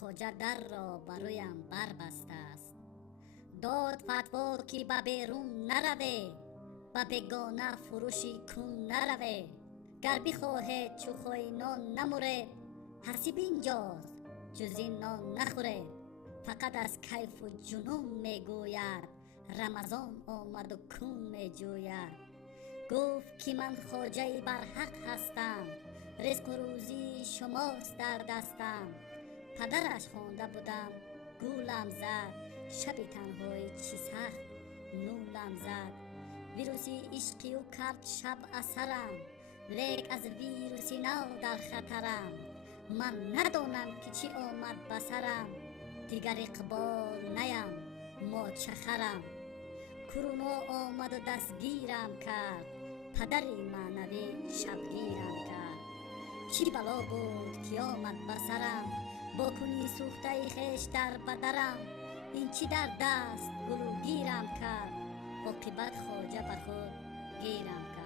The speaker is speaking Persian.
خواجه در را برویم بربسته است. داد فتوا که به بیرون نروی، به بیگانه فروشی کون نروی. گر بخواهید چو خواهی نان نمورید، حسیب اینجاست جز این نان نخورید. فقط از کیف و جنون میگوید، رمضان آمد و کون میجوید. گفت که من خواجه بر حق هستم، رزق و روزی شماست در دستم. پدرش خوانده بودم گولم زد، شب تنهایی چی سخت نولم زد. ویروسی عشقی او کرد شب اثرم، لیک از ویروسی نو در خطرم. من ندانم که چی آمد بسرم، دیگر اقبال نیم ما چخرم. کرونا آمد و دستگیرم کرد، پدری معنوی شبگیرم کرد. چی بلا بود که آمد بسرم، با کنی سوخته خیش در بدرم. این چی در دست گلوگیرم کرد، عاقبت خواجه بر خود گیرم کرد.